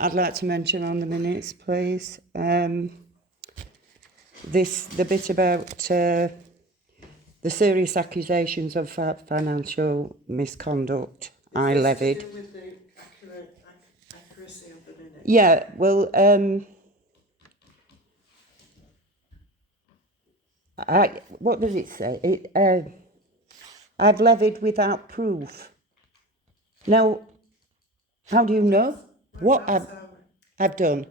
I'd like to mention on the minutes, please, the bit about the serious accusations of financial misconduct I levied. To do with the accuracy of the minutes? Yeah, well, what does it say? I've levied without proof. Now, how do you know what I've done?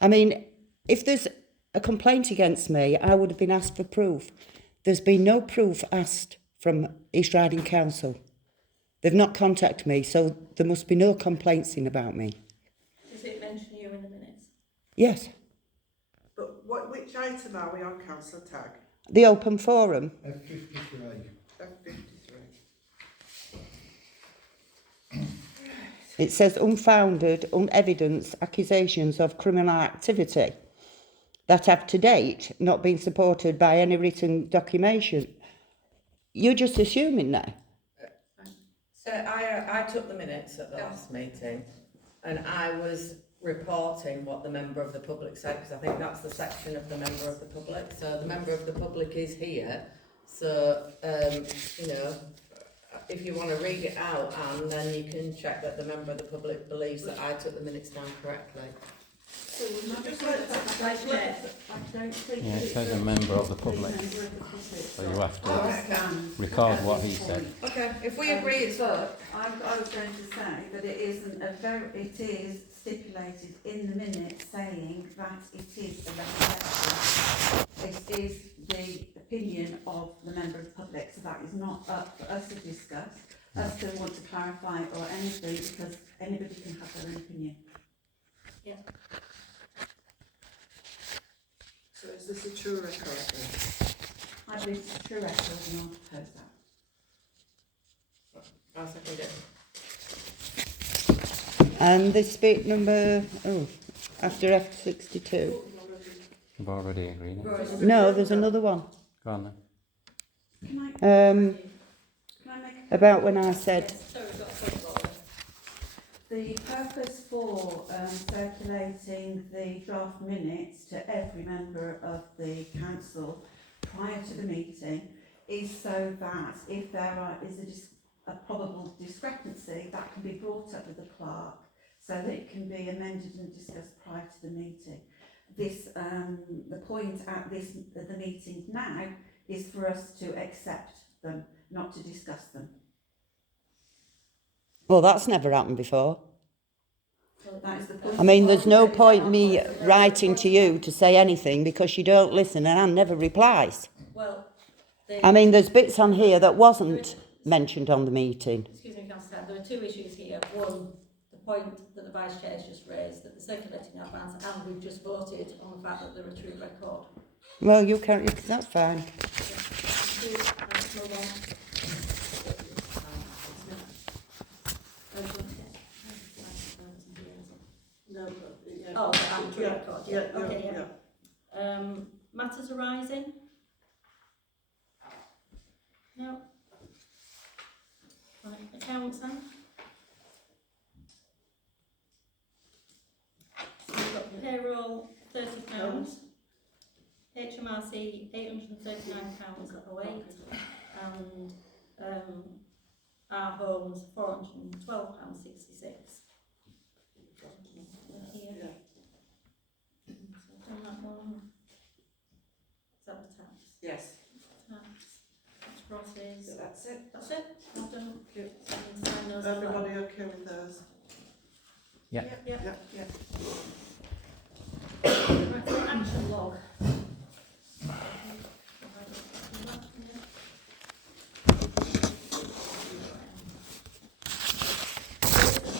I mean, if there's a complaint against me, I would have been asked for proof. There's been no proof asked from East Riding Council. They've not contacted me, so there must be no complaints in about me. Does it mention you in the minutes? Yes. But which item are we on, Councillor Tagg? The open forum. F53. F53. It says unfounded, unevidenced accusations of criminal activity that have to date not been supported by any written documentation. You're just assuming now. So I took the minutes at the last meeting and I was reporting what the member of the public said, because I think that's the section of the member of the public. So the member of the public is here. So, you know, if you want to read it out, Anne, then you can check that the member of the public believes that I took the minutes down correctly. So Vice Chair. Yeah, it says a member of the public, so you have to record what he said. Okay, if we agree it's But I was going to say that it isn't it is stipulated in the minutes saying that it is a recollection. This is the opinion of the member of the public, so that is not up for us to discuss, us to want to clarify or anything, because anybody can have their own opinion. Yeah. So is this a true record then? I believe it's a true record and I'll propose that. I'll second it. And this bit number, after F62. You've already agreed. No, there's another one. Go on then. Can I make About when I said, So we've got a point order. the purpose for circulating the draft minutes to every member of the council prior to the meeting is so that if there is a probable discrepancy, that can be brought up with the clerk so that it can be amended and discussed prior to the meeting. This, the point at the meeting now is for us to accept them, not to discuss them. well, that's never happened before. That is the point. I mean, there's no point me writing to you to say anything because you don't listen and Anne never replies. Well, the, I mean, there's bits on here that wasn't mentioned on the meeting. excuse me, Councillor, there are two issues here. One, the point that the Vice Chair has just raised, that the circulating advance, and we've just voted on the fact that they're a true record. Well, you can't, that's fine. Let's move on. No, but yeah. Oh, and true record, yeah. Yeah, Okay, yeah. Matters arising? No. Right, accounts then? So we've got payroll, £30, HMRC, £839.08, and our homes, £412.66. Here. Yeah. So I've done that one. Is that the tax? Yes. Tax crosses. So that's it. That's it. Well done. Good. So we can sign those as well. Everybody okay with those? Yeah. Yep. Yeah. Right, so action log.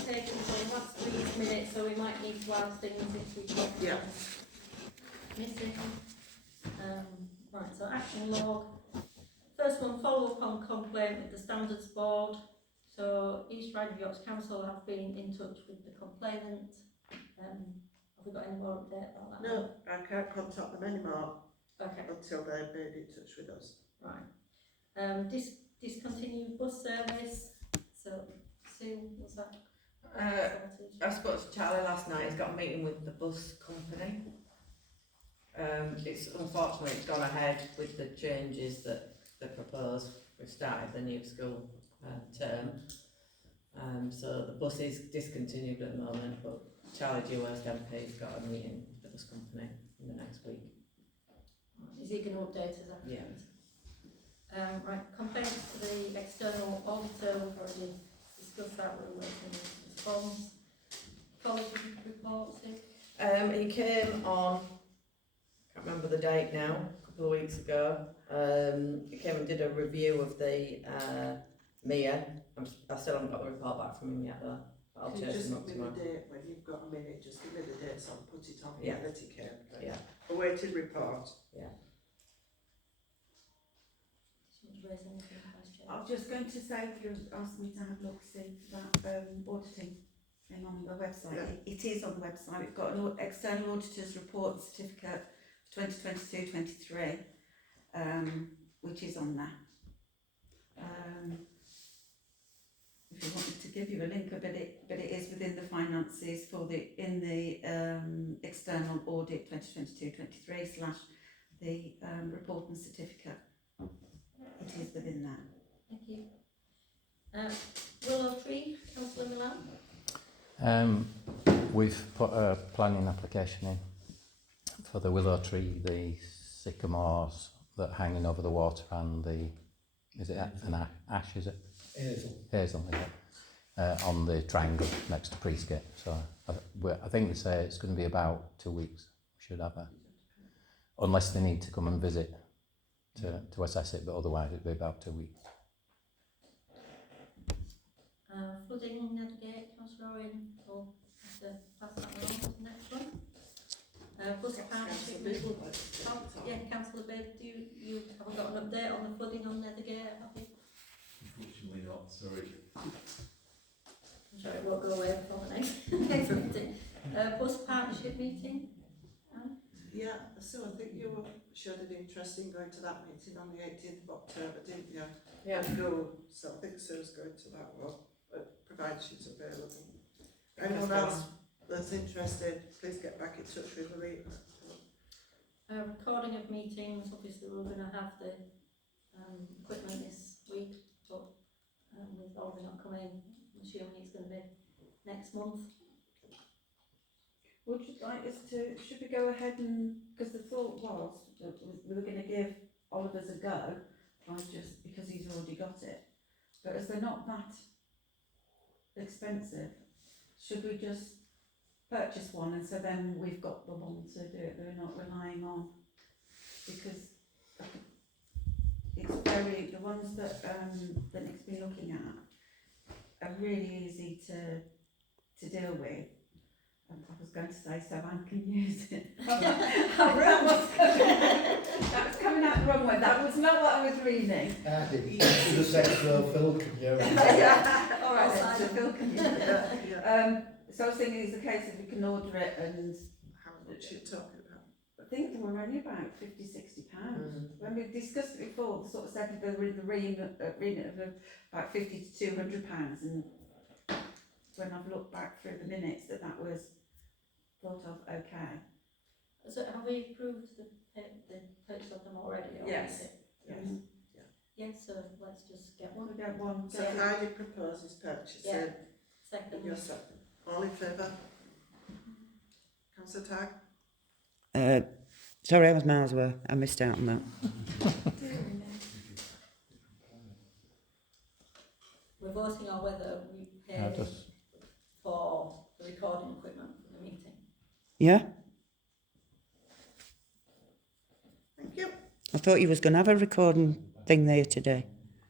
Taken from last week's minutes, so we might need to add things if we get Yeah. missing. Right, so action log. First one, follow up on complaint with the Standards Board. So East Riding Yorks Council have been in touch with the complainant. Have we got any more update about that? No, I can't contact them anymore Okay, until they've made in touch with us. right. Discontinued bus service, so Sue, was that sorted? I spoke to Charlie last night, he's got a meeting with the bus company. It's unfortunately, it's gone ahead with the changes that they propose. We've started the new school term. So the bus is discontinued at the moment, but Charlie Dewhurst MP's got a meeting with the bus company in the next week. Is he going to update us after Yeah. that? Right, complaints to the external auditor, we've already discussed that, we're waiting for response. College report, Sue? He came on, I can't remember the date now, a couple of weeks ago. He came and did a review of the MIA. I still haven't got the report back from him yet though. But I'll Can you chase just him up give me tomorrow. the date when you've got a minute, just give me the date so I can put it on Yeah. here that he came. Yeah. Awaited report. Should raise anything, Vice Chair? I was just going to say, you asked me to have a look, see that auditing thing on the website. Yeah. It is on the website. We've got an external auditor's report and certificate for 2022-23, which is on there. If you wanted to give you a link, but it is within the finances for in the external audit 2022-23 / the report and certificate. It is within that. Thank you. Willow Tree, Councillor Milan? We've put a planning application in for the willow tree, the sycamores that are hanging over the water, and the, is it an ash, is it? Hazel, yeah. On the triangle next to Priestgate. So I think they say it's going to be about 2 weeks. We should have a, unless they need to come and visit to assess it, but otherwise it'll be about 2 weeks. Flooding in Nethergate, Councillor Owen, will have to pass that on to the next one. Bus partnership meeting. Yeah, Councillor Baird, you haven't got an update on the flooding on Nethergate, have you? Unfortunately not, sorry. I'm sure it won't go away before the next meeting. Bus partnership meeting? Yeah, so I think you showed an interest in going to that meeting on the 18th of October, didn't you? Yeah. Go, so I think Sue's going to that one, provided she's available. Anyone else that's interested, please get back in touch with Marie. Recording of meetings, obviously we're going to have the equipment this week, but with Ollie not coming, I'm assuming it's going to be next month. Would you like us to, should we go ahead and, because the thought was that we were going to give Oliver's a go, just because he's already got it. But as they're not that expensive, should we just purchase one and so then we've got the one to do it, that we're not relying on, because it's very, the ones that Nick's been looking at are really easy to deal with. I was going to say so Anne can use it. That was coming out the wrong way. That was not what I was reading. The sexual Phil can go. All right, so Phil can use it. So I was thinking it's a case if we can order it, and How much you talking about? I think they were only about £50–60. When we discussed it before, they sort of said they were in the remit of about £50 to £200, and when I've looked back through the minutes, that was thought of okay. So have we approved the purchase of them already? Or Yes. is it? Yes. Yes, so let's just get one. Want to get one? So Heidi proposes purchasing. Yeah. Second. Your second. All in favour? Councillor Tagg? Sorry, I was miles away. I missed out on that. We're voting on whether we pay for the recording equipment for the meeting. Yeah? Thank you. I thought you was going to have a recording thing there today.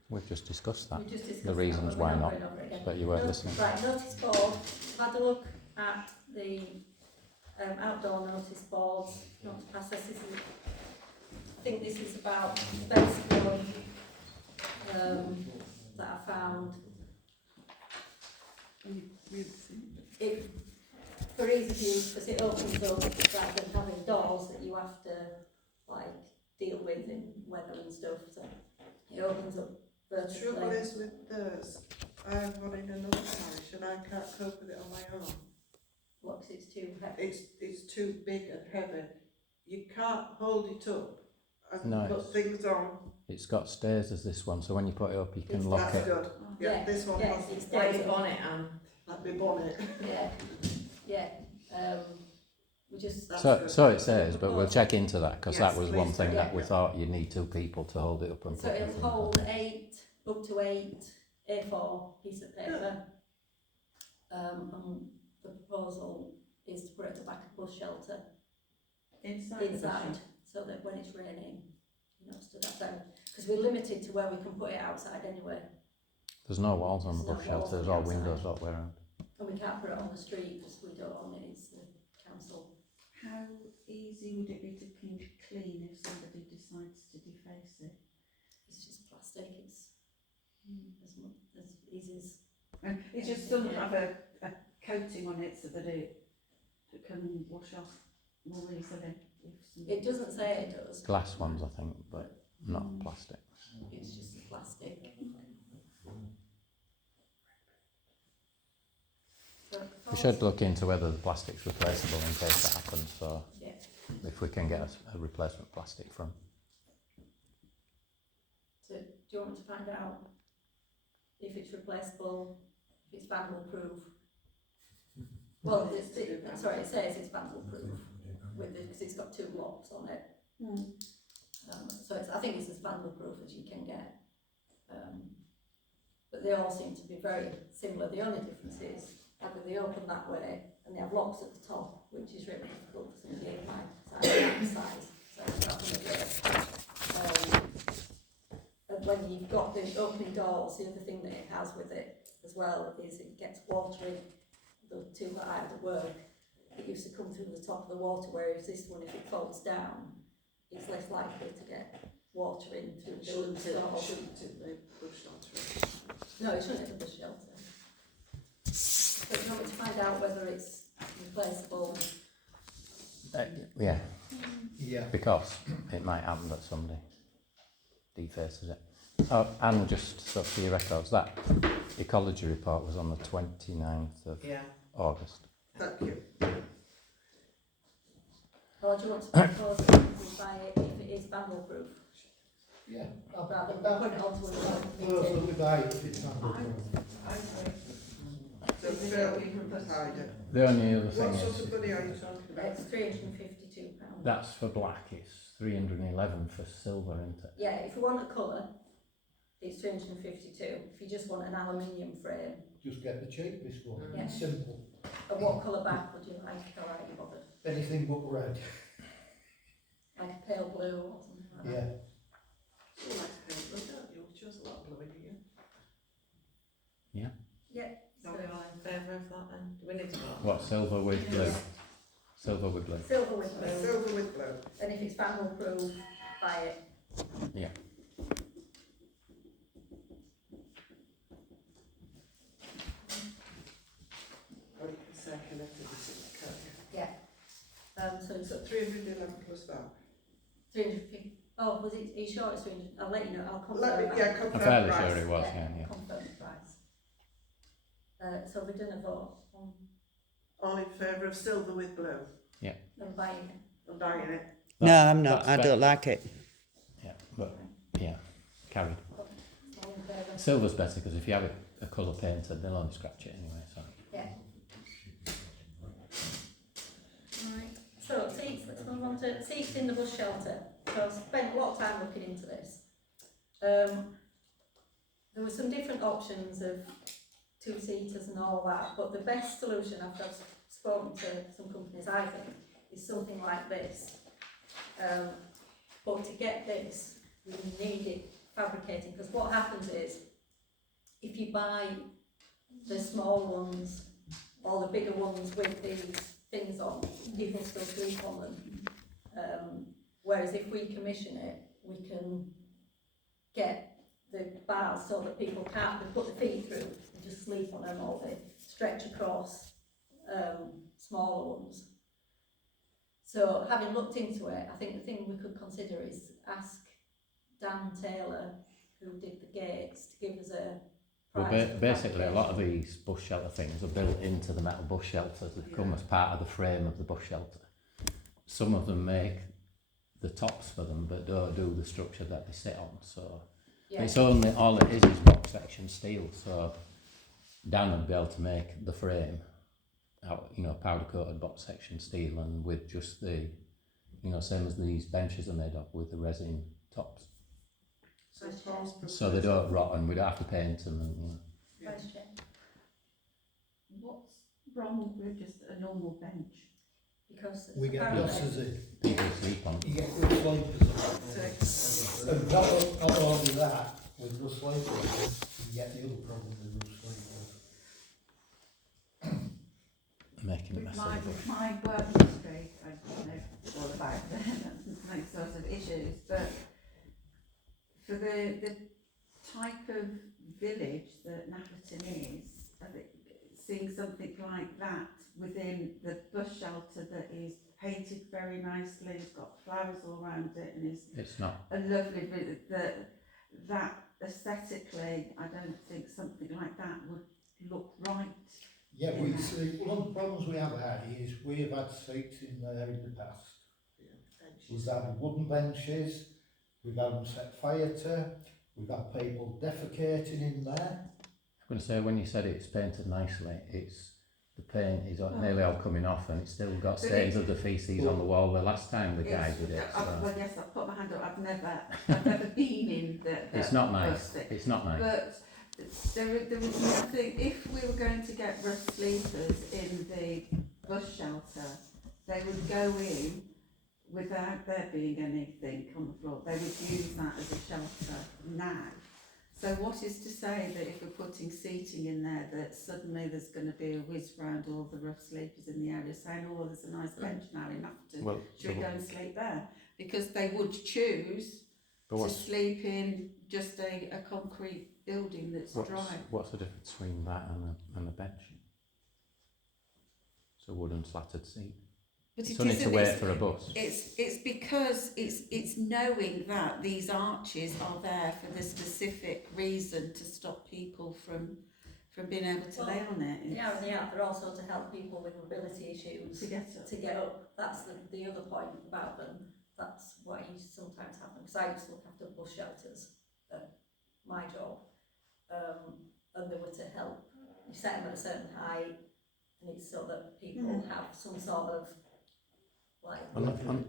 We've just discussed that. We just discussed The reasons that, why we're not, going over it again. but you weren't listening. Right, notice board. I've had a look at the outdoor notice boards. Not to pass this. I think this is about basically that I found. It, for ease of use, because it opens up rather than having doors that you have to like deal with in weather and stuff. So it opens up The trouble vertically. is with those, I have one in another parish and I can't cope with it on my own. What, 'cause it's too heavy? It's too big and heavy. You can't hold it up and No, put it's- things on. It's got stairs as this one, so when you put it up, you can It's- lock That's it. good. Yeah, Yeah, this one yes, has it's Like stays your up. bonnet, Anne. like my bonnet. Yeah, we just, That's So, good. so it says, but we'll check into that because Yes, that was one please thing do. that we Yeah. thought you need 2 people to hold it up and so put it'll the thing on. hold up to eight A4 piece of paper. And the proposal is to put it at the back of bus shelter inside, so that when it's raining, you know, stood outside. Because we're limited to where we can put it outside anyway, There's no walls on the There's bus no walls shelter, on there's the all outside. windows all the way around. and we can't put it on the street because we don't own it, it's the council. How easy would it be to clean if somebody decides to deface it? It's just plastic, it's as easy as, And it just doesn't have a coating on it so that it can wash off more easily. If somebody- it doesn't say it does, Glass ones, I think, but not plastic. it's just plastic. We should look into whether the plastic's replaceable in case that happens, so Yeah. if we can get a replacement plastic from. So, do you want me to find out if it's replaceable, if it's vandal proof? Well, sorry, it says it's vandal proof with because it's got 2 locks on it. So I think it's as vandal proof as you can get. But they all seem to be very similar. The only difference is either they open that way and they have locks at the top, which is really difficult for somebody of my size. So that's one of the, and when you've got the opening doors, the other thing that it has with it as well is it gets water in. The 2 that I had at work, it used to come through the top of the water, whereas this one, if it folds down, it's less likely to get water in through the Shouldn't it, door. shouldn't it, they push on through. No, it shouldn't have the shelter. But you want me to find out whether it's replaceable? Yeah, Yeah. because it might happen that somebody defaces it. Oh, and just so for your records, that ecology report was on the 29th of Yeah. August. Thank you. Or do you want to propose that we buy it if it is vandal proof, Yeah. rather than put it onto another Well, meeting? we buy it if it's handled. So Phil, you can provide it. The only other thing What sort is, of money are you talking about? It's £352. that's for black, it's 311 for silver, isn't it? Yeah, if you want a colour, it's 352. If you just want an aluminium frame, Just get the cheapest one. Yeah. Simple. and what colour back would you like? Or are you bothered? Anything but red. Like a pale blue or something like that? Yeah. You like pale blue, don't you? You chose a lot of blue, didn't you? So we're all in favour of that then? Do we need to vote? What, silver with blue? Silver with blue. Silver with blue. Silver with blue. And if it's vandal proof, buy it. Yeah. Or you can circulate it, can't you? So it's So 311 plus that. 350. Oh, was it? Are you sure it's 300? I'll let you know. I'll confirm. Let me, that. yeah, I'm confirm fairly price. sure it was, yeah. Confirm the price. So we're doing a vote on All in favour of silver with blue them buying it. and buying it. No, I'm not. That's I better. don't like it. Yeah, but, yeah, carried. All in favour? Silver's better because if you have it a colour painted, they'll only scratch it anyway, so. Yeah. Right. So seats. Let's move on to seats in the bus shelter. So I've spent a lot of time looking into this. There were some different options of 2-seaters and all that, but the best solution after I've spoken to some companies, I think, is something like this. But to get this, we need it fabricated, because what happens is, if you buy the small ones or the bigger ones with these things on, people still sleep on them. Whereas if we commission it, we can get the bars so that people can't put their feet through and just sleep on them, or they stretch across smaller ones. So having looked into it, I think the thing we could consider is ask Dan Taylor, who did the gates to give us a Well, price. for basically, a lot of fabrication. these bush shelter things are built into the metal bush shelters. They come as part of the frame of the bush shelter. Some of them make the tops for them, but don't do the structure that they sit on. So Yeah. it's only, all it is box section steel. So Dan would be able to make the frame out, you know, powder coated box section steel, and with just the, you know, same as these benches are made of, with the resin tops. So Paul's So they don't rot, and we don't have to paint them. And, you know. Yeah. Vice Chair. What's wrong with just a normal bench? Because We get apparently- losses in. People sleep on. You get roof sleepers. And not only that, with roof sleepers, you get the other problem with roof sleepers. Making it With messy. my work history, I don't know all about those sorts of issues, but for the type of village that Nafferton is, I think seeing something like that within the bush shelter that is painted very nicely, it's got flowers all around it, and is It's not. a lovely bit that aesthetically, I don't think something like that would look right. Yeah, we see, one of the problems we have had is we've had seats in there in the past. We've had wooden benches, we've had them set fire to, we've had people defecating in there. I'm going to say, when you said it's painted nicely, it's the paint is nearly all coming off, and it's still got But stains of the feces on the wall. The last time the guy did it, so Well, yes, I've put my hand up. I've never been in the it's not nice. rustic. It's not nice. But there was nothing. If we were going to get rough sleepers in the bush shelter, they would go in without there being anything on the floor. They would use that as a shelter now. So what is to say that if we're putting seating in there, that suddenly there's going to be a whiz round all the rough sleepers in the area saying, oh, there's a nice bench now in Nafferton, Well, should we go and sleep there? Because they would choose but to what's sleep in just a concrete building that's dry. what's the difference between that and a bench? It's a wooden slatted seat. But It's only to wait for a bus. It's because it's knowing that these arches are there for the specific reason to stop people from being able to lay on it. They are, and they are. They're also to help people with mobility issues To get up. to get up. That's the other point about them. That's what used to sometimes happen, because I used to look after bus shelters at my job, and they were to help. You set them at a certain height, and it's so that people have some sort of like.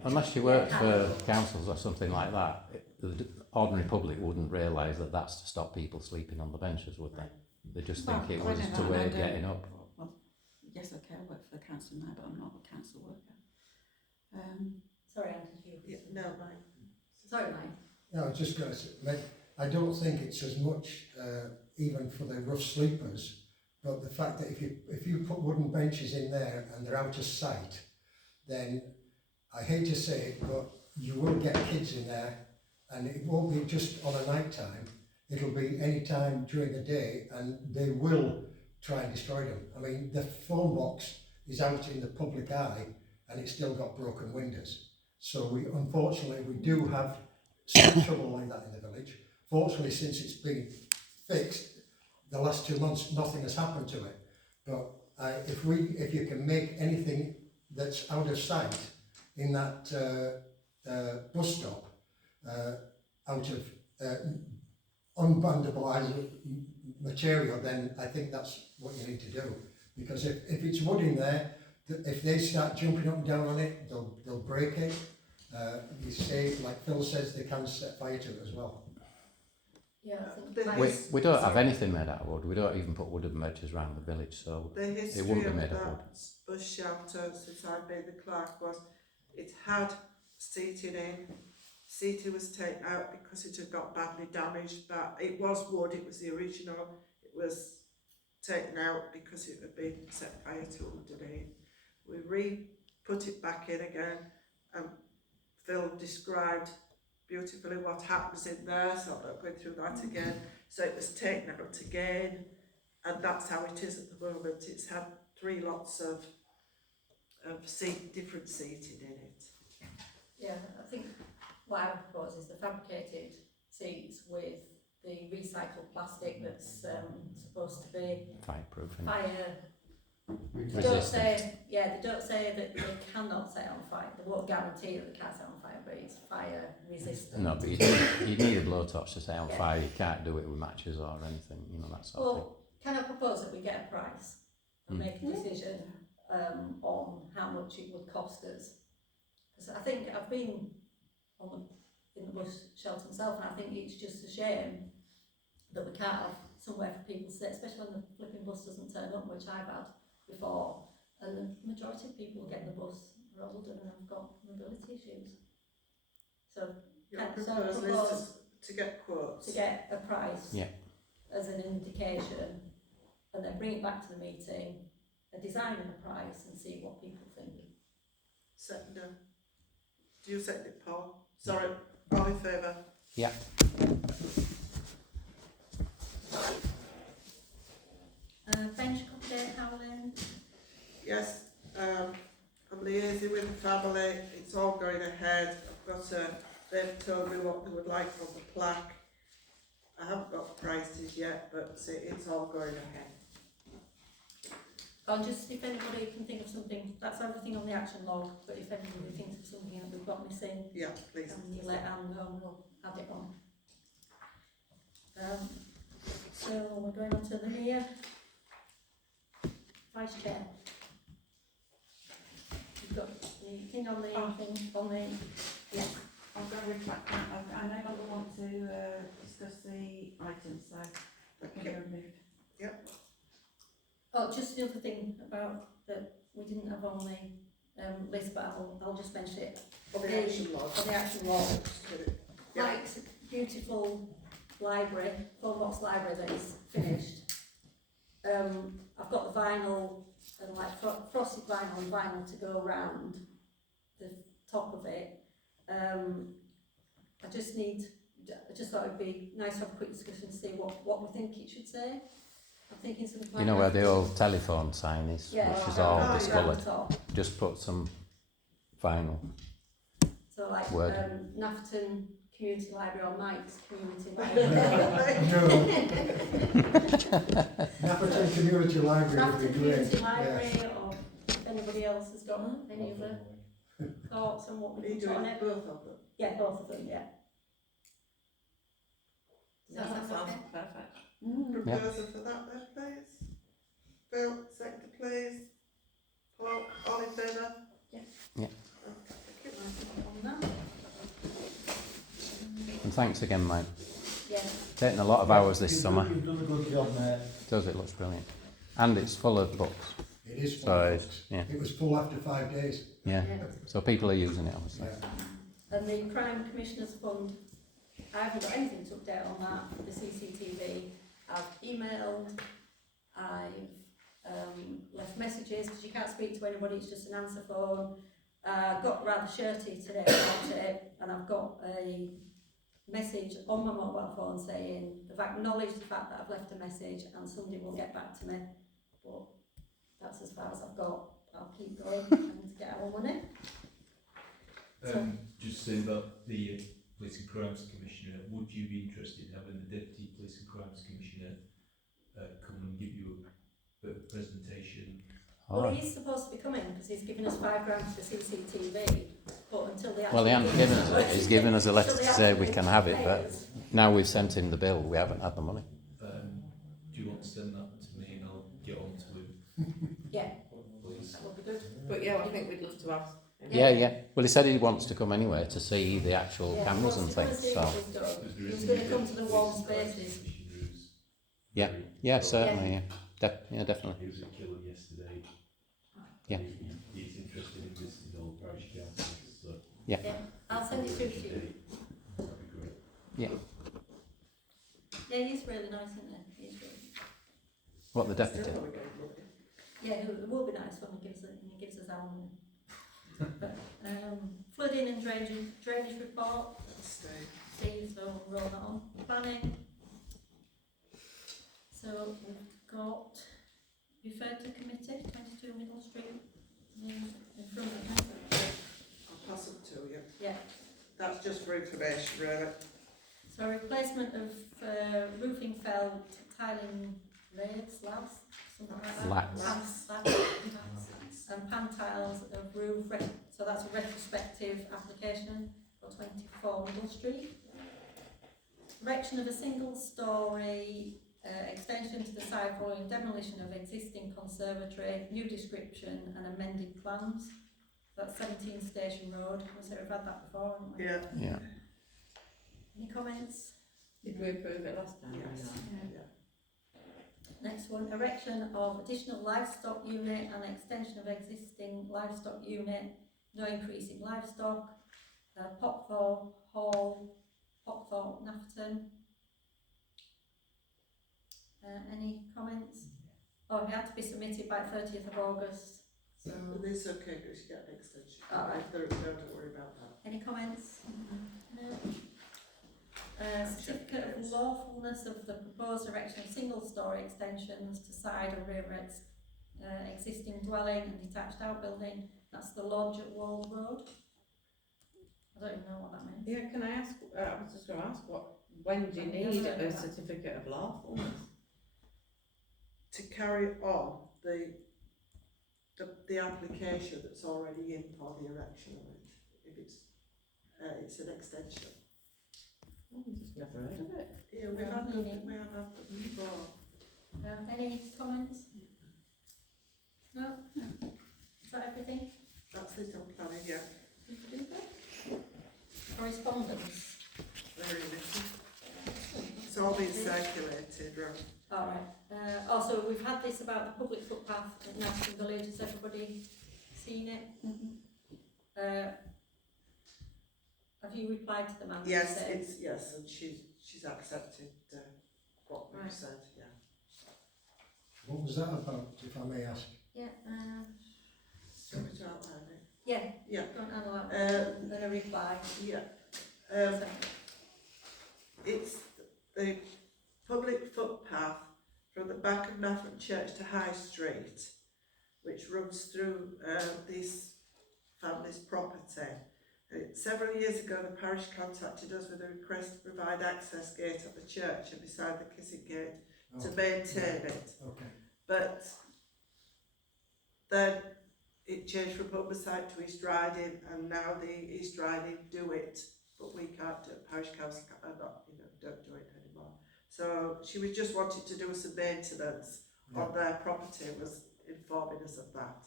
Unless you work for councils or something like that, the ordinary public wouldn't realise that that's to stop people sleeping on the benches, would they? They just think it was to wait getting up. Well, yes, okay, I work for the council now, but I'm not a council worker. Sorry, Anne, did you? Yeah, no, right. Sorry, Mike. No, I was just going to say, I don't think it's as much even for the rough sleepers, but the fact that if you put wooden benches in there and they're out of sight, then I hate to say it, but you will get kids in there, and it won't be just on a night time. It'll be any time during the day, and they will try and destroy them. I mean, the phone box is out in the public eye, and it's still got broken windows. So unfortunately, we do have some trouble like that in the village. Fortunately, since it's been fixed, the last 2 months, nothing has happened to it. But if you can make anything that's out of sight in that bus stop, out of unvandalised material, then I think that's what you need to do. Because if it's wood in there, if they start jumping up and down on it, they'll break it. You say, like Phil says, they can set fire to it as well. Yeah, I think The Mike's- We don't have anything made out of wood. We don't even put wooden benches around the village, so The history wouldn't be of made of that wood. bus shelter since I've been the clerk was it had seating in. Seating was taken out because it had got badly damaged. But it was wood, it was the original. It was taken out because it had been set fire to underneath. We put it back in again, and Phil described beautifully what happens in there, so I'm not going through that again. So it was taken out again, and that's how it is at the moment. It's had 3 lots of different seating in it. Yeah, I think what I would propose is the fabricated seats with the the recycled plastic that's supposed to be Fireproof. innit? fire. They don't Resistant. say, yeah, they don't say that they cannot set on fire. They won't guarantee that they can't set on fire, but it's fire resistant. No, but you need a blowtorch to set on Yeah. fire. You can't do it with matches or anything, you know, that sort of thing. Well, can I propose that we get a price and Mm. make a decision on how much it would cost us? Because I think I've been in the bush shelter myself, and I think it's just a shame that we can't have somewhere for people to sit, especially when the flipping bus doesn't turn up, which I've had before. And the majority of people who get the bus are older and have got mobility issues. So Your Yeah, so proposal propose- is to get quotes. to get a price Yeah. as an indication, and then bring it back to the meeting, a design and a price, and see what people think. Seconder. Do you second it, Paul? Sorry, all in favour? Yeah. Bench update, Howland. Yes, I'm liaising with the family, it's all going ahead. I've got they've told me what they would like on the plaque. I haven't got prices yet, but it's all going ahead. Or just if anybody can think of something, that's everything on the action log, but if anybody thinks of something that we've got missing, Yeah, please. and you let Anne know, and we'll add it on. So we're going on to the mayor. Vice Chair. You've got the thing on the thing, on the, yeah. I'll go retract that. I no longer want to discuss the items, so it can be removed. Oh, just the other thing about that we didn't have on the list, but I'll just mention it. On the action log. On the action log. Yeah. Mike's beautiful library, full box library that is finished. I've got the vinyl and like frosted vinyl and vinyl to go around the top of it. I just thought it'd be nice to have a quick discussion to see what we think it should say. I'm thinking something like You know where the old telephone sign is, Yeah, which is oh, all yeah. discoloured? top. Just put some vinyl. So like Word. Nafton Community Library or Mike's Community Library. No. Napperton Community Library would Nafton be great. Community Yes. Library, or if anybody else has got any other thoughts on what Are we you can put on doing it. both of them? Yeah, both of them, yeah. No, that sounds perfect. Yeah. Proposal for that then, please? Bill, second please. Paul, all in favour? Yeah. Yeah. Okay, thank you. On that. And thanks again, Mike. Yeah. Taken a lot of hours this summer. You've done a good job, mate. Does it? Looks brilliant. And it's full of books. It is full So of it's, books. yeah, It was full after 5 days. yeah. Yeah. So people are using it, obviously. Yeah. And the Crime Commissioners Fund, I haven't got anything to update on that, the CCTV. I've emailed, I've left messages, because you can't speak to anybody, it's just an answer phone. Got rather shirty today about it, and I've got a message on my mobile phone saying, I've acknowledged the fact that I've left a message and somebody will get back to me, but that's as far as I've got. I'll keep going and get our money. Just saying about the Police and Crimes Commissioner, would you be interested in having the Deputy Police and Crimes Commissioner come and give you a bit of a presentation? Well, he is supposed to be coming because he's given us £5 for CCTV, but until the Well, he hasn't given us it. He's given us a letter to say we can have it, but but now we've sent him the bill, we haven't had the money. Do you want to send that to me and I'll get on to him, yeah, please? that would be good. But yeah, I think we'd love to ask. Yeah, yeah. Well, he said he wants to come anyway to see the actual Yeah, cameras he and wants to things. come and So, see what we've done. Because there He's is going to a come to the Police warm and Crimes spaces. Commissioner who's Yeah. very- yeah, certainly. Yeah, yeah, definitely. He was at Killen yesterday. Yeah. He's interested in visiting all parish councils, so. Yeah. Yeah, I'll send it through to you. That'd be great. Yeah, he's really nice, isn't he? He's really, What, the deputy? Still we get money. yeah, it will be nice when he gives us our money. But, flooding and drainage report. Stay. Steve, so we'll roll that on. Planning. So we've got referred to committee, 22 Middle Street, in front of me. I'll pass it to you. Yeah. That's just for information, really. So replacement of roofing felt, tiling slabs, something like that. Lats. Slabs. And pan tiles of roof, so that's a retrospective application for 24 Middle Street. Erection of a single storey extension to the side following demolition of existing conservatory, new description and amended plans. That's 17 Station Road. I say we've had that before, haven't we? Yeah. Yeah. Any comments? Did we approve it last time? Yes. No. Yeah. Next one, erection of additional livestock unit and extension of existing livestock unit, no increase in livestock, Pockthorpe Hall, Pockthorpe, Nafton. Any comments? Oh, it had to be submitted by 30th of August. So, But it's okay because you get an extension. All right. Don't worry about that. any comments? No. Certificate of lawfulness of the proposed erection of single-storey extensions to side and rear existing dwelling and detached outbuilding. That's the lodge at Wall Road. I don't even know what that means. Yeah, can I ask, I was just going to ask, when do you need a certificate of lawfulness? To carry on the application that's already in for the erection of it, if it's an extension. I've just never heard of it. Yeah, we have had them before. Any comments? No? Is that everything? That's it on planning, yeah. Correspondence? Very little. It's all been circulated, right? Alright. Also, we've had this about the public footpath at Nafton Village. Has everybody seen it? Have you replied to the man? Yes, and she's accepted what we've Right. said, yeah. What was that about, if I may ask? Yeah. Do you want me to outline it? Yeah. Yeah. Go on, analyse. Then a reply. Yeah. So, It's the public footpath from the back of Nafton Church to High Street, which runs through this family's property. Several years ago, the parish contacted us with a request to provide access gate at the church and beside the Kissing Gate to maintain it. Okay. But then it changed from Humberside to East Riding, and now the East Riding do it, but we can't do it. Parish council don't do it anymore. So she was just wanted to do some maintenance on their property, was informing us of that.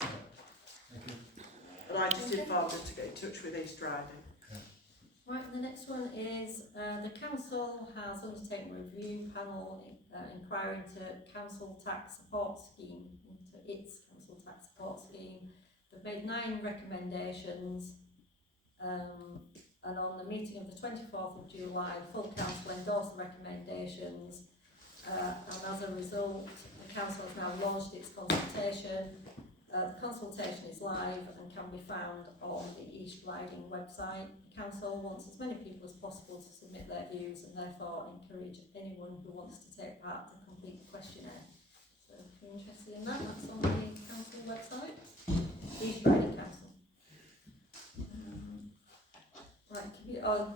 So, Thank you. and I just informed her to get in touch with East Riding. right, the next one is the council has undertaken a review panel inquiring into council tax support scheme, into its council tax support scheme. They've made 9 recommendations, and on the meeting of the 24th of July, full council endorsed the recommendations, and as a result, the council has now launched its consultation. The consultation is live and can be found on the East Riding website. The council wants as many people as possible to submit their views and therefore encourage anyone who wants to take part to complete the questionnaire. So if you're interested in that, that's on the council website, East Riding Council.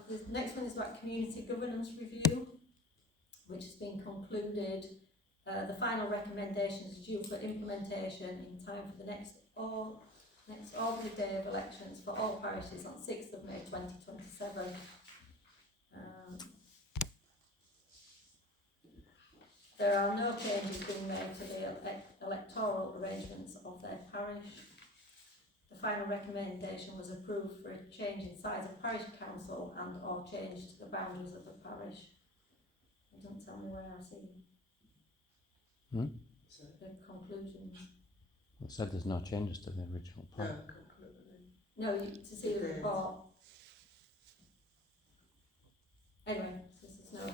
The next one is about community governance review, which has been concluded. The final recommendations are due for implementation in time for the next ordinary day of elections for all parishes on 6th of May 2027. There are no changes being made to the electoral arrangements of their parish. The final recommendation was approved for a change in size of parish council and or change to the boundaries of the parish. It doesn't tell me where I see So, the conclusions. It said there's no changes to the original plan. No, to see the report. Anyway, so there's no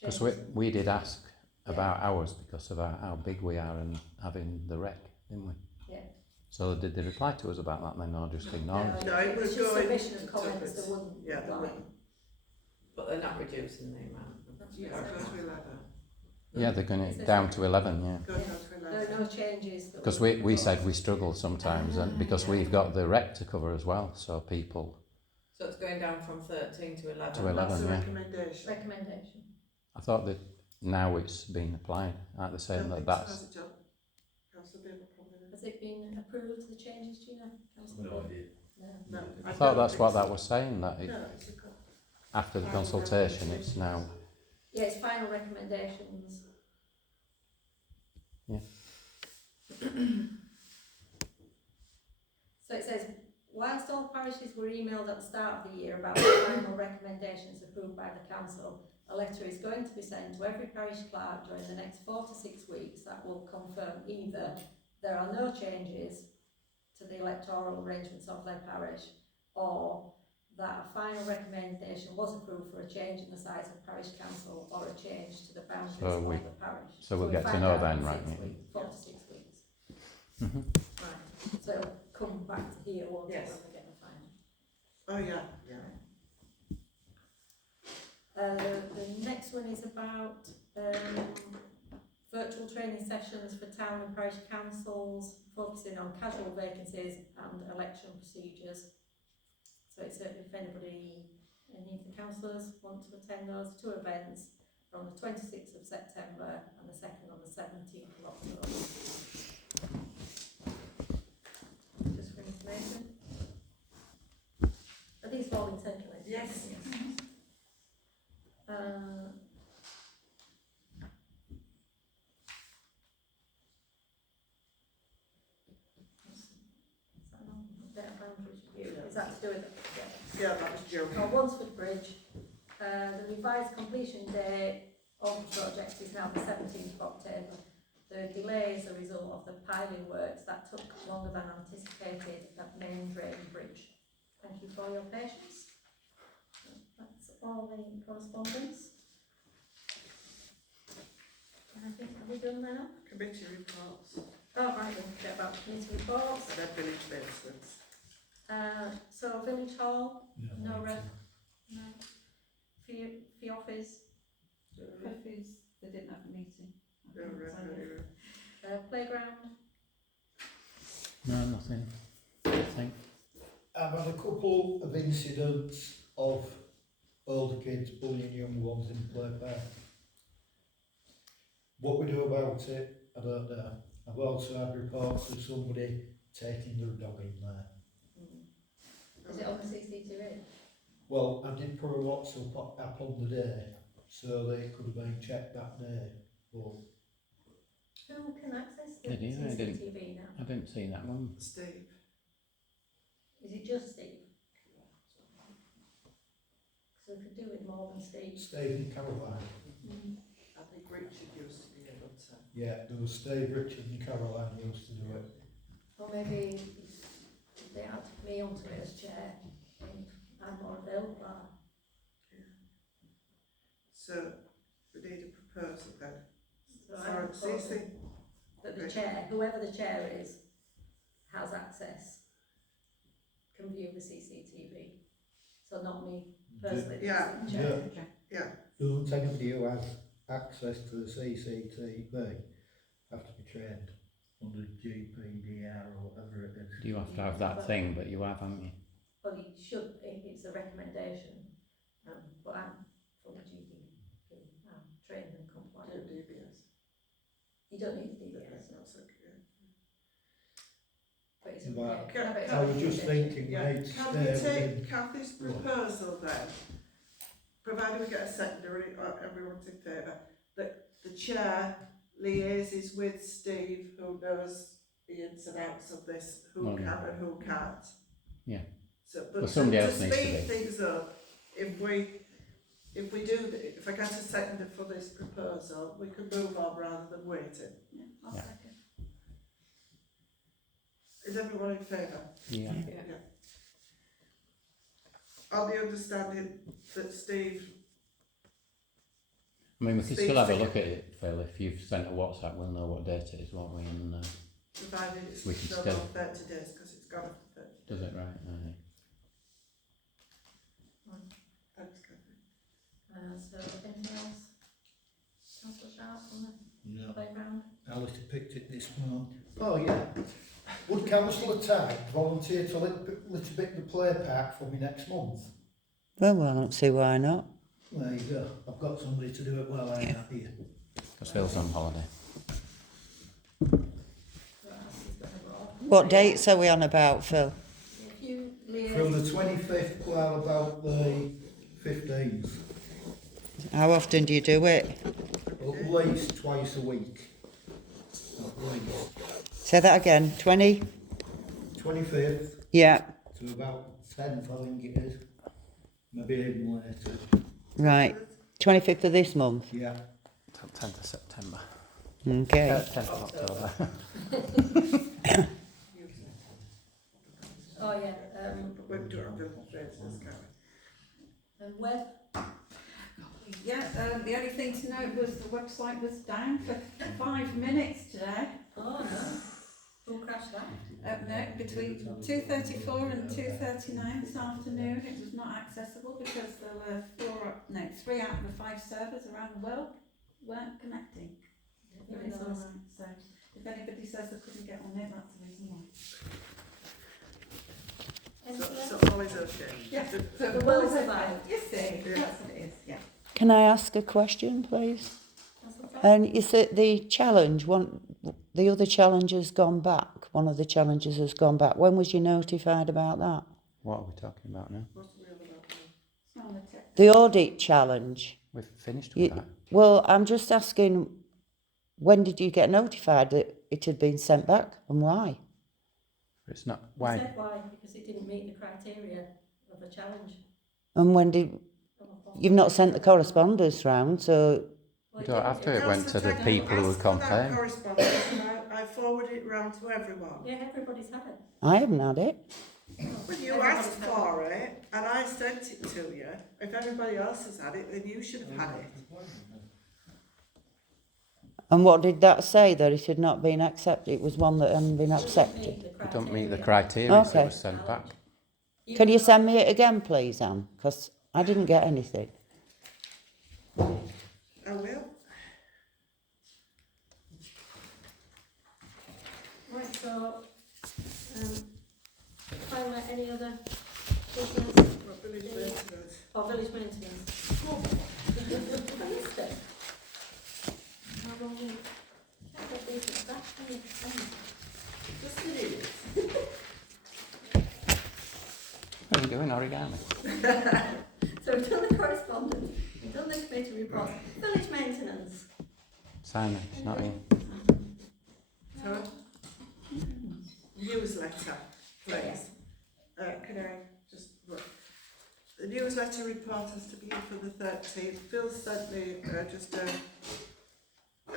Because changes. we did ask about ours because of how big we are and having the rec, didn't we? Yeah. So did they reply to us about that then, or just ignore it? No, it was just going submission of to comments us. that wouldn't Yeah, they apply. wouldn't. But they're not reducing the amount. Yeah, go to 11. Yeah, they're going to down to 11, yeah. Go down to There 11. are no changes. that Because would we apply. said we struggle sometimes, and because we've got the rec to cover as well, so people So it's going down from 13 to 11. To 11. That's a yeah. recommendation. Recommendation. I thought that now it's been applied. Aren't they saying that that's... Has it, John? Councillor Beale will probably know. Has it been approved, the changes, do you know? Councillor No Beale? idea. No. No, I thought don't that's what think that was saying, that it, No, it's a after the final consultation it's now... Yeah, it's final recommendations. Yeah. So it says, whilst all parishes were emailed at the start of the year about the final recommendations approved by the council, a letter is going to be sent to every parish clerk during the next 4 to 6 weeks that will confirm either there are no changes to the electoral arrangements of their parish, or that a final recommendation was approved for a change in the size of parish council or a change to the boundaries So of we- the parish. so we'll we get to find know out then, in right, 6 yeah. weeks, 4 to 6 weeks. Mhm. Right, so it'll come back to here, won't it, Yes. when we get the final. Oh, yeah, yeah. The next one is about virtual training sessions for town and parish councils, focusing on casual vacancies and election procedures. So it's if anybody, any of the councillors want to attend those 2 events from the 26th of September and the 2nd on the 17th of October. Just for information. Are these all been circulated? Yes. Is that to do with it? Yeah, that was Joe. Oh, Wansford Bridge, the revised completion date of the project is now the 17th of October. The delay is a result of the piling works that took longer than anticipated at Main Drain Bridge. Thank you for your patience. That's all the correspondence. I think, have we done that now? Committee reports Oh, right, we'll forget about committee reports. and then village maintenance. So Village Hall, no rep, no. Fee office, Preface, they didn't have a meeting. No rep, no rep. playground, No, nothing. Nothing. I've had a couple of incidents of older kids bullying young ones in play park. What we do about it, I don't know. I've also had reports of somebody taking their dog in there. is it on the CCTV? Well, I did put a WhatsApp up on the day, so they could have been checked that day. But Who can access the Did you? I didn't. CCTV now? I didn't see that one. Steve. Is it just Steve? So we could do with more than Steve. Steve and Caroline, I think Richard used to be able to. yeah, there was Steve, Richard and Caroline used to do it. Or maybe if they add me onto it as chair, and I'm more available. So we need a proposal then. So I'm Sorry, proposing Cece. that the chair, whoever the chair is, has access, can view the CCTV. So not me personally. Yeah. the chair. Doesn't anybody who has access to the CCTV have to be trained under GPDR or whatever it is? You have to have that thing, but you have, haven't you? Well, you should, if it's a recommendation, but I'm from the GP, I'm trained and Do compliant. DBS. You don't need DBS, That's okay. but it's a, Well, yeah, but it's a I was just recommendation. thinking, Yeah, we need to can stay we within. take Kathy's proposal then, provided we get a secondary, or everyone's in favour, that the chair liaises with Steve, who knows the ins and outs of this, who Well, can yeah. and who can't. Yeah. So, Well, but somebody to else needs to speed be. things up, if we do, if I get a seconder for this proposal, we can move on rather than waiting. Yeah, I'll Yeah. second. Is everyone in favour? Yeah. On the understanding that Steve, I mean, we can Speak still have a second. look at it, Phil. If you've sent a WhatsApp, we'll know what date it is, won't we? And provided it's We can done still- on 30 days, because it's gone up to 30 days. does it right? Aye. Thanks, Kathy. So anything else? Councillor Sharp on the No, playground? Alistair picked it this morning. Oh yeah. Would Councillor Tag volunteer to little bit of the play park for me next month? Well, I don't see why not. There you go. I've got somebody to do it while I'm not here. Because Phil's on holiday. What dates are we on about, Phil? If you liaise. From the 25th to about the 15th. How often do you do it? At least twice a week. At least. Say that again. 20? 25th Yeah. to about 10th, I think it is. Maybe even later. Right. 25th of this month. Yeah. 10th of September. Okay. 10th of October. Oh, yeah, We're doing demonstrations, can we? and web, Yeah, the only thing to note was the website was down for 5 minutes today. oh no, who crashed that? No, between 2:34 and 2:39 this afternoon, it was not accessible because there were 3 out of the 5 servers around the world weren't connecting. But it's all right, so if anybody says they couldn't get on it, that's the reason why. So all is okay. Yes, The will survive. You see, that's what it is, yeah. Can I ask a question, please? That's okay. And you said the challenge, the other challenge has gone back. One of the challenges has gone back. When was you notified about that? What are we talking about now? What's the other about now? It's not on the text. The audit challenge. We've finished with You, that. well, I'm just asking, when did you get notified that it had been sent back and why? It's not, I why? said why, because it didn't meet the criteria of a challenge. And when did, you've not sent the correspondence round, so, Well, You don't have to. It went to the Councillor people who Taggart, ask for that complained. correspondence and I forwarded it round to everyone. Yeah, everybody's had it. I haven't had it. Well, you asked for it and I sent it to you. If everybody else has had it, then you should have had it. And what did that say, that it had not been accepted? It was one that hadn't been accepted. It don't meet the criteria, so Okay. it was sent back. Can you send me it again, please, Anne? Because I didn't get anything. I will. Right, so, finally, any other business What village maintenance? or village maintenance? Oh, I missed it. How long we- I don't think it's that, Just a minute. What are you doing, origami? So we've done the correspondence, we've done the committee report, village maintenance. Simon, it's not in. Sorry? Newsletter, please. Can I just, the newsletter report has to be in for the 13th. Phil sent me just a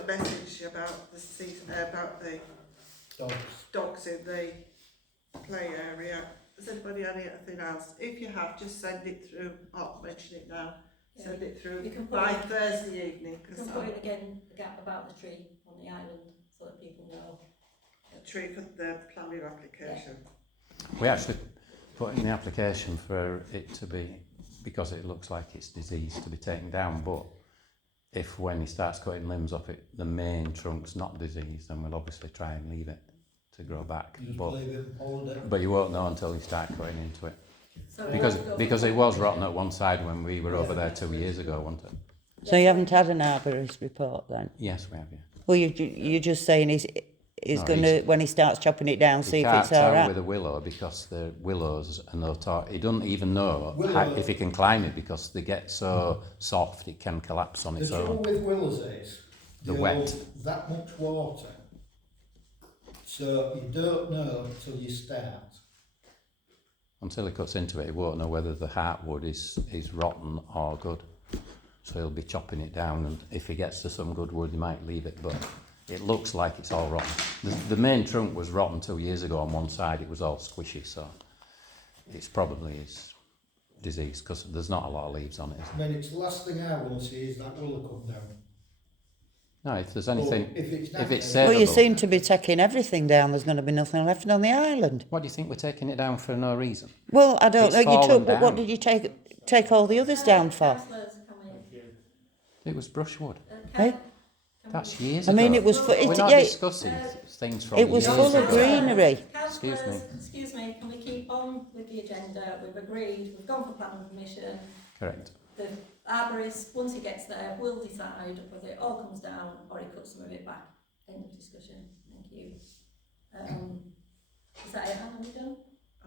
message about the about the dogs in the play area. Has anybody had anything else? If you have, just send it through. I'll mention it now. Send it through You can put by it- Thursday evening You because can put in again the gap about the tree on the island so that people know. a tree for the planning application. We actually put in the application for it to be, because it looks like it's diseased, to be taken down, but if when he starts cutting limbs off it, the main trunk's not diseased, then we'll obviously try and leave it to grow back. You just But, leave it on holiday. but you won't know until you start cutting into it. So we Because have to go because for- it was rotten at one side when we were over there 2 years ago, wasn't it? So you haven't had an arborist report then? Yes, we have, yeah. Well, you're just saying he's No, going to, when he starts chopping it down, see He if can't it's all tell right. with a willow because the willows are no he doesn't even know Willow- if he can climb it because they get so soft it can collapse on The its trouble own. with willows is The they wet. hold that much water, so you don't know until you start. Until he cuts into it, he won't know whether the heartwood is rotten or good. So he'll be chopping it down, and if he gets to some good wood, he might leave it. But it looks like it's all rotten. The main trunk was rotten 2 years ago on one side. It was all squishy, so it's probably is diseased because there's not a lot of leaves on it. Is I there? mean, it's the last thing I want to see is that willow come down. No, if there's anything, But if it's if it's down Well, you savable. seem to be taking everything down. There's going to be nothing left on the island. What do you think we're taking it down for no reason? Well, I don't It's know. You fallen took, but what down. did you take all the others down for? Councillors, can we, It was brushwood. can- Eh? can That's we- years I ago. mean, it was for. We're not yeah, discussing things from It the was news full of report. greenery. Councillors, excuse me, can we keep on with the agenda? We've agreed, we've gone for planning permission. Correct. The arborist, once he gets there, will decide whether it all comes down or he cuts some of it back. End of discussion. Thank you. Is that it, Anne? Are we done?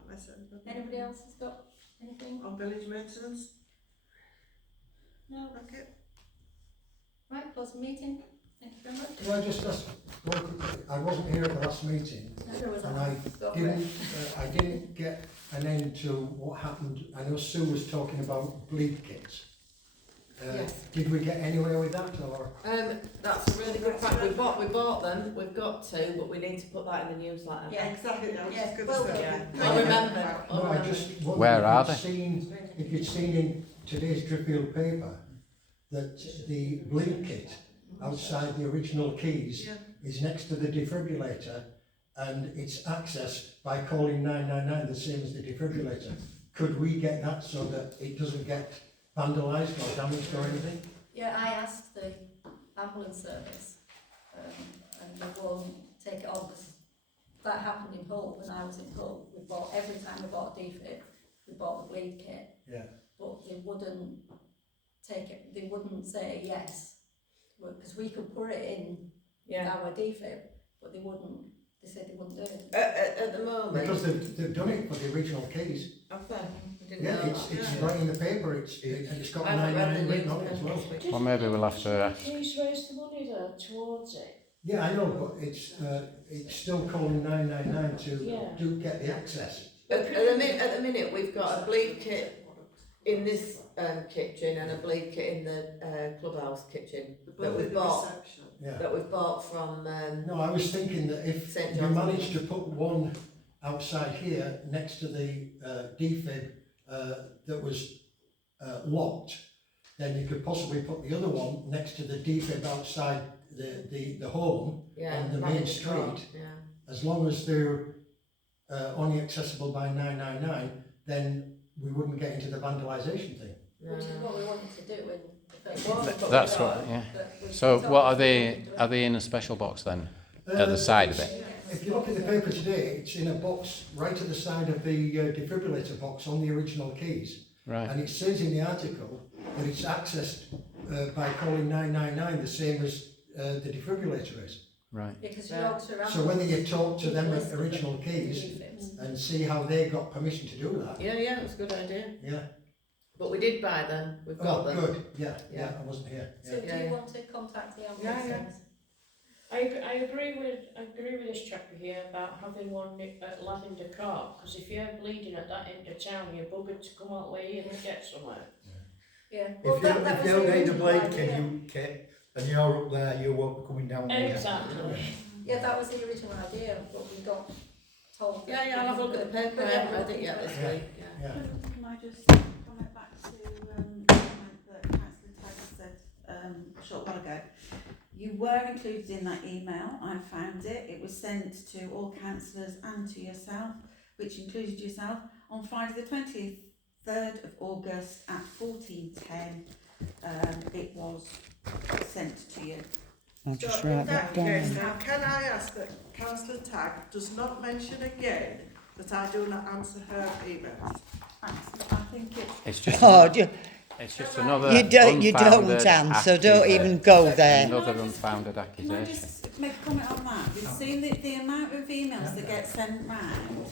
Unless Anybody else has got anything? on village maintenance? No? Okay. Right, close the meeting. Thank you very much. Can I just ask one quick thing? I wasn't here at the last meeting, Neither was and I. Go for it. I didn't get an end to what happened. I know Sue was talking about bleed kits. Yes. Did we get anywhere with that, or? That's a really good point. We bought them, we've got to, but we need to put that in the newsletter. Yeah. Exactly, I was Yeah, just going well to say. done. Yeah. I remember. No, I just wondered Where if are you'd they? seen, if you'd seen in today's Driffield paper that the bleed kit outside the original keys Yeah. is next to the defibrillator, and it's accessed by calling 999, the same as the defibrillator. Could we get that so that it doesn't get vandalised or damaged or anything? Yeah, I asked the ambulance service, and they won't take it on because that happened in Hull when I was in Hull. We bought, every time we bought a defib, we bought the bleed kit. Yeah. But they wouldn't take it, they wouldn't say yes. Because we could put it in Yeah. our defib, but they wouldn't, they said they wouldn't do it. At the moment. Because they've done it for the original keys. Have they? I didn't Yeah, know it's that. right in the paper, it's got I haven't read 999 the written on it as well. newspaper. Well, maybe we'll have to. Please raise the money there towards it. Yeah, I know, but it's still calling 999 to Yeah. do get the access. At the minute, we've got a bleed kit in this kitchen and a bleed kit in the clubhouse kitchen The that building we've bought. reception. Yeah. That we've bought from. No, I was thinking that if St. you John's. managed to put one outside here next to the defib that was locked, then you could possibly put the other one next to the defib outside the home on the main street. Yeah. As long as they're only accessible by 999, then we wouldn't get into the vandalisation thing. Which is what we wanted to do in the first Well, place. That's what. Yeah. But we So, thought what are we they? wouldn't do it. Are they in a special box then, at the side of it? If you look at the paper today, it's in a box right at the side of the defibrillator box on the original keys. Right. And it says in the article that it's accessed by calling 999, the same as the defibrillator is. Right. Because you Yeah. go to So whether you talk to them List at of the original keys defibs. and see how they got permission to do that. Yeah, it was a good idea. Yeah. But we did buy them. We've Oh, got them. good. Yeah, Yeah. I wasn't here. So Yeah. do Yeah, you yeah. want to contact the ambulance Yeah, yeah. service? I agree with this chap here about having one at Lavender Court, because if you're bleeding at that end of town, you're buggered to come all the way in and get somewhere. Yeah. If Well, you, that if was you the need a original blade idea. kit and you're up there, you won't be coming down here. Exactly. Yeah, that was the original idea, but we got told. that Yeah, I'll have a look at the paper. I haven't read it yet this Yeah. week. Yeah. Yeah. Can I just comment back to a comment that Councillor Tiger said a short while ago? You were included in that email, I found it. It was sent to all councillors and to yourself, which included yourself, on Friday the 23rd of August at 14:10. It was sent to you. I'll just So in write that that case, down. now can I ask that Councillor Tagg does not mention again that I do not answer her emails? Thanks. I think it's It's just. Oh, It's just another. you don't unfounded answer, don't accusation. even go there. Another unfounded Can I accusation. just make a comment on that? You've seen the amount of emails that get sent round.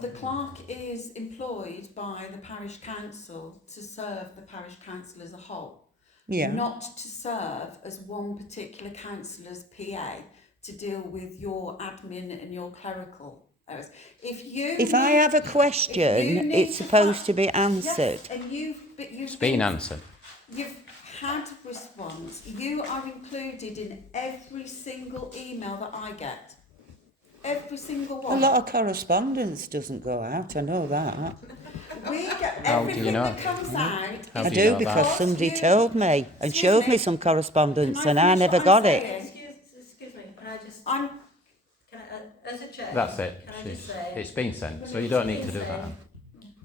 The clerk is employed by the parish council to serve the parish council as a whole. Yeah. Not to serve as one particular councillor's PA to deal with your admin and your clerical errors. If I have a question, it's supposed to be answered. Yes, and you've It's been answered. You've had response. You are included in every single email that I get. Every single A one. lot of correspondence doesn't go out, I know that. We get How do you everything know? that comes out. How I do you do know because that? somebody You- told me and showed me some correspondence and I never got it. Excuse me, can I just, I'm can I, as a chair? That's it. Can I just say? It's been sent, so you don't need to do that.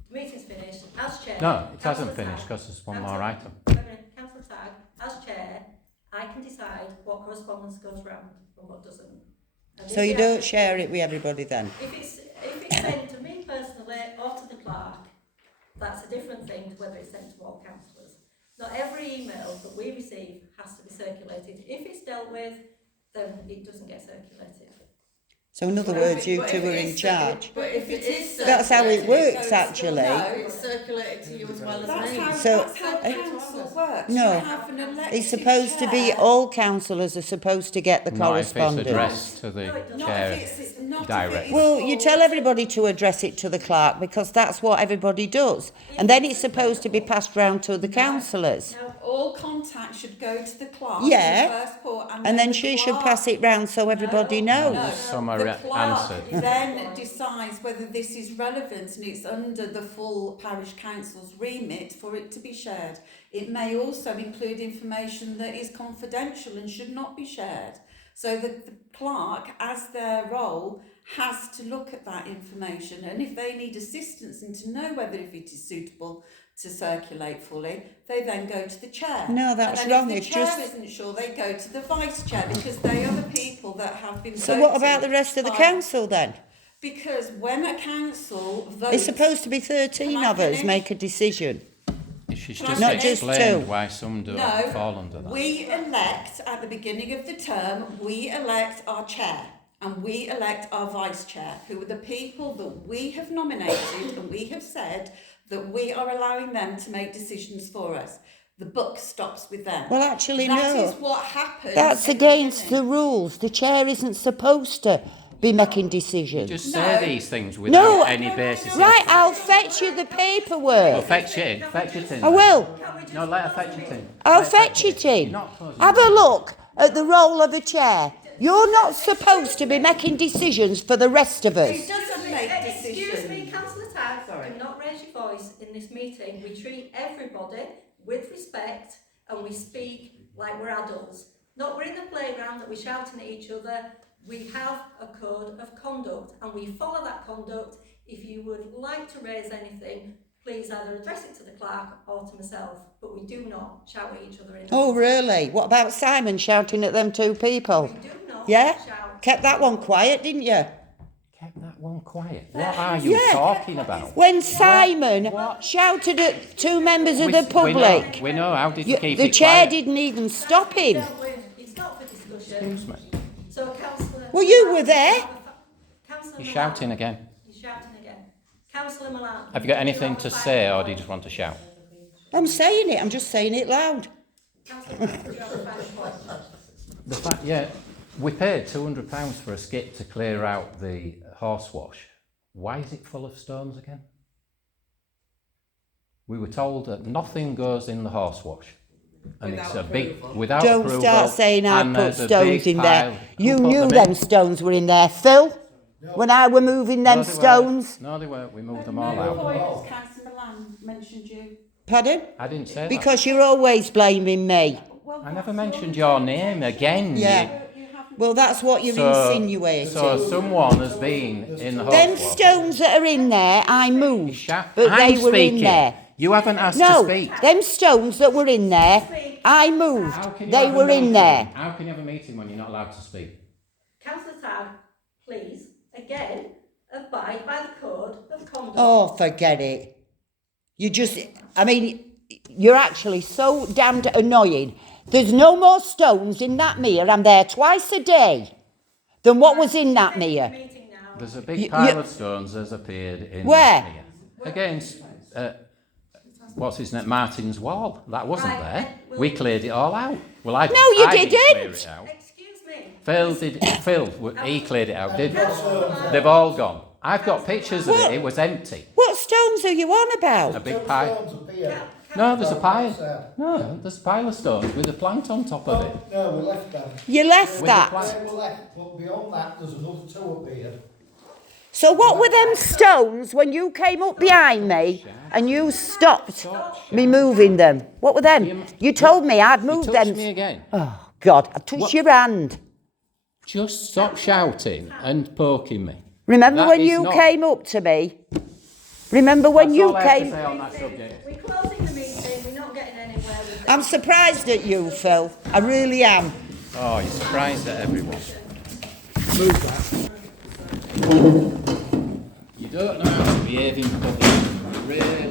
The meeting's finished, as chair. No, it hasn't Councillor finished Tagg- because there's one Councillor- more item. Wait a minute, Councillor Tagg, as chair, I can decide decide what correspondence goes round and what doesn't. And So if you we have don't to- share it with everybody then? If it's sent to me personally or to the clerk, that's a different thing to whether it's sent to all councillors. Not every email that we receive has to be circulated. If it's dealt with, then it doesn't get circulated. So in other words, you two are in charge. But if it is That's how it circulated, works, goes- actually. No, it's circulated to you as well as That's me. how, So- that's how council works. No. You have an elected It's supposed to be chair. all councillors are supposed to get the Not if it's correspondence. addressed to the No, it doesn't. Not chair. if it's not direct. If it is Well, you tell full. everybody to address it to the clerk because that's what everybody does. And then it's supposed to be passed round to the councillors. Now, All contact should go to the clerk. Yeah. in the first port, And then the she should clerk- pass it round so everybody No. knows. Some are The clerk answered. then decides whether this is relevant and it's under the full parish council's remit for it to be shared. It may also include information that is confidential and should not be shared. So the clerk, as their role, has to look at that information, and if they need assistance and to know whether if it is suitable to circulate fully, they then go to the chair. No, that's and then wrong. If It's the chair just- isn't sure, they go to the vice chair because they are the people that have been. So what about voted the rest of the by- council then? Because when a council votes, It's supposed to be 13 Can I of us finish? make a decision. She's Can I just Not just explained two. why some do No, fall under that. we elect at the beginning of the term, we elect our chair and we elect our vice chair, who are the people that we have nominated and we have said that we are allowing them to make decisions for us. The buck stops with them. Well, actually, That is no. what happens. That's at the against the beginning. rules. The chair isn't supposed to be making decisions. Just No. say these things without No. any basis. in- Right, I'll fetch you the Well, paperwork. fetch it in. Fetch it in. I will. can we just No, let her close fetch the it meeting? in. I'll Let her fetch it in. You're not closing Have it. a look at the role of a chair. You're not supposed to be making decisions for the rest of It us. doesn't make Excuse decisions. me, councillor Tagg, Sorry. do not raise your voice in this meeting. We treat everybody with respect and we speak like we're adults. Not we're in the playground that we're shouting at each other. We have a code of conduct and we follow that conduct. If you would like to raise anything, please either address it to the clerk or to myself, but we do not shout at each other in Oh, really? What about Simon shouting at them two people? We do not Yeah? shout. Kept that one quiet, didn't you? Kept that one quiet. What are you Yeah. talking about? When Simon shouted at two members of the public, We know. How did you keep the it chair quiet? didn't even stop him. It's not for discussion. Excuse me. So, councillor. Well, you were there. Councillor You're Milan. shouting again. You're shouting again. Councillor Milan. Have you got anything have to a final say, or point? do you just want to shout? I'm saying it, I'm just saying it loud. Councillor Milan, do you have a final point? The fact, yeah, we paid £200 for a skip to clear out the horse wash. Why is it full of stones again? We were told that nothing goes in the horse wash. And Without it's a big, approval. without Don't approval. start saying I and put there's a stones big in there. pile. You Who put knew them them in? stones were in there, Phil. When I were moving them No, they weren't. stones. No, they weren't. We moved them No all out. point, as Councillor Milan mentioned you. Pardon? I didn't say that. Because you're always blaming me. Well, I never that's mentioned your name again. Yeah. You haven't. Well, that's what you're So- insinuating. So someone has been in the horse Them wash. stones that are in there, I moved. But I'm they were speaking. in there. You haven't asked No, to speak. them stones that were in there, I How moved. can you They have a were in meeting? there. How can you have a meeting when you're not allowed to speak? Councillor Tagg, please, again, abide by the code of conduct. Oh, forget it. You just, I mean, you're actually so damned annoying. There's no more stones in that mere. I'm there twice a day than what was in that mere. Meeting now. There's a big You- pile you- of stones has appeared in Where? here. Against, what's his name, Martin's wall. That wasn't Right, there. well- We cleared it all out. Well, I No, you I didn't didn't. clear it out. Excuse me. He cleared it out. Councillor Milan. They've all gone. I've got pictures of it. It was empty. What stones are you on A about? big pile. Stones appear. No, there's a pile. No, there's a pile of stones with a plant on top of it. No, we left them. You left With the that. plant. They were left, but beyond that, there's another two appeared. So what were them stones when you came up behind me and you stopped me moving them? What were them? You told me I'd You moved touched them. me again. Oh, God, I touched What? your hand. Just stop shouting and poking me. Remember That when is you not- came up to me? Remember when That's you all I have to came? say on that subject. We're closing the meeting, we're not getting anywhere with this. I'm surprised at you, Phil. I really am. Oh, you're surprised at everyone. Move that. You don't know how to behave in public. You really